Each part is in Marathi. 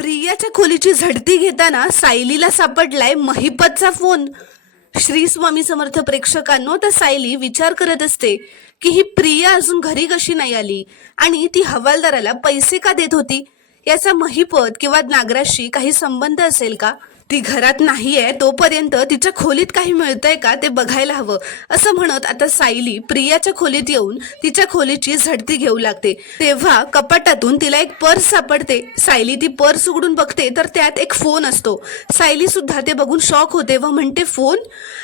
प्रियाच्या खोलीची झडती घेताना सायलीला सापडलाय महिपतचा फोन. श्री स्वामी समर्थ प्रेक्षकांनो, तर सायली विचार करत असते की ही प्रिया अजून घरी कशी नाही आली आणि ती हवालदाराला पैसे का देत होती. याचा महिपत किंवा नागराजशी काही संबंध असेल का. ती घरात नाहीये तोपर्यंत तिच्या खोलीत काही मिळतंय का ते बघायला हवं, असं म्हणत आता सायली प्रियाच्या खोलीत येऊन तिच्या खोलीची झडती घेऊ लागते. तेव्हा कपाटातून तिला एक पर्स सापडते. सायली ती पर्स उघडून बघते तर त्यात एक फोन असतो. सायली सुद्धा ते बघून शॉक होते व म्हणते, फोन?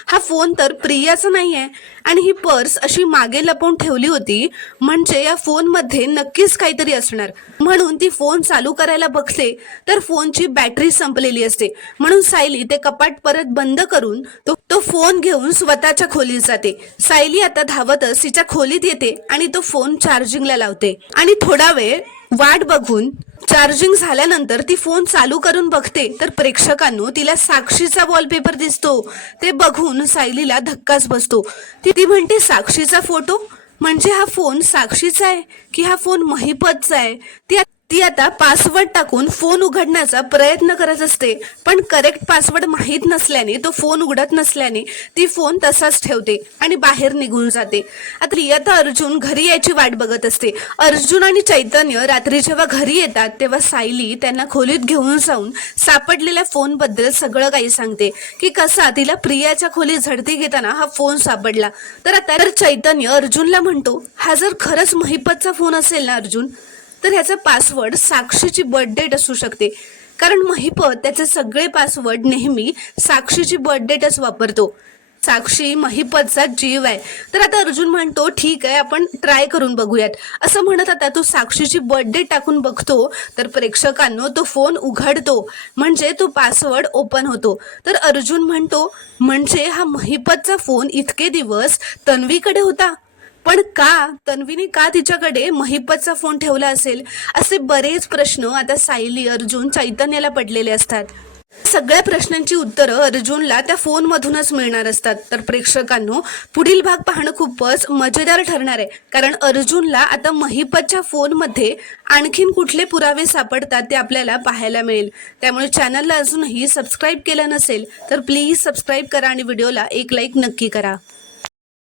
हा फोन तर प्रियाचा नाहीये आणि ही पर्स अशी मागे लपवून ठेवली होती, म्हणजे या फोन मध्ये नक्कीच काहीतरी असणार. म्हणून ती फोन चालू करायला बघते तर फोनची बॅटरी संपलेली असते. म्हणून सायली ते कपाट परत बंद करून तो फोन घेऊन स्वतःच्या खोलीत जाते. सायली आता धावतच तिच्या खोलीत येते आणि तो फोन चार्जिंगला लावते आणि थोडा वेळ वाट बघून चार्जिंग झाल्यानंतर ती फोन चालू करून बघते तर प्रेक्षकांनो, तिला साक्षीचा वॉलपेपर दिसतो. ते बघून सायलीला धक्काच बसतो. ती म्हणते, साक्षीचा फोटो म्हणजे हा फोन साक्षीचा आहे की हा फोन महिपतचा आहे. ती आता पासवर्ड टाकून फोन उघडण्याचा प्रयत्न करत असते, पण करेक्ट पासवर्ड माहीत नसल्याने तो फोन उघडत नसल्याने ती फोन तसाच ठेवते आणि बाहेर निघून जाते. आता अर्जुन घरी यायची वाट बघत असते. अर्जुन आणि चैतन्य रात्री जेव्हा घरी येतात तेव्हा सायली त्यांना खोलीत घेऊन जाऊन सापडलेल्या फोन बद्दल सगळं काही सांगते की कसा तिला प्रियाच्या खोलीत झडती घेताना हा फोन सापडला. तर चैतन्य अर्जुनला म्हणतो, हा जर खरंच महिपतचा फोन असेल ना अर्जुन, तर ह्याचा पासवर्ड साक्षीची बर्थडेट असू शकते, कारण महिपत त्याचे सगळे पासवर्ड नेहमी साक्षीची बर्थडेटच वापरतो. साक्षी महिपतचा जीव आहे. तर आता अर्जुन म्हणतो, ठीक आहे, आपण ट्राय करून बघूयात. असं म्हणत आता तो साक्षीची बर्थडे टाकून बघतो तर प्रेक्षकांनो, तो फोन उघडतो म्हणजे तो पासवर्ड ओपन होतो. तर अर्जुन म्हणतो, म्हणजे हा महिपतचा फोन इतके दिवस तन्वीकडे होता, पण का तन्वीने का तिच्याकडे महिपतचा फोन ठेवला असेल. असे बरेच प्रश्न आता सायली, अर्जुन, चैतन्याला पडलेले असतात. सगळ्या प्रश्नांची उत्तरं अर्जुनला त्या फोन मधूनच मिळणार असतात. तर प्रेक्षकांनो, पुढील भाग पाहणं खूपच मजेदार ठरणार आहे, कारण अर्जुनला आता महिपतच्या फोन मध्ये आणखीन कुठले पुरावे सापडतात ते आपल्याला पाहायला मिळेल. त्यामुळे चॅनलला अजूनही सबस्क्राईब केलं नसेल तर प्लीज सबस्क्राईब करा आणि व्हिडिओला एक लाईक नक्की करा.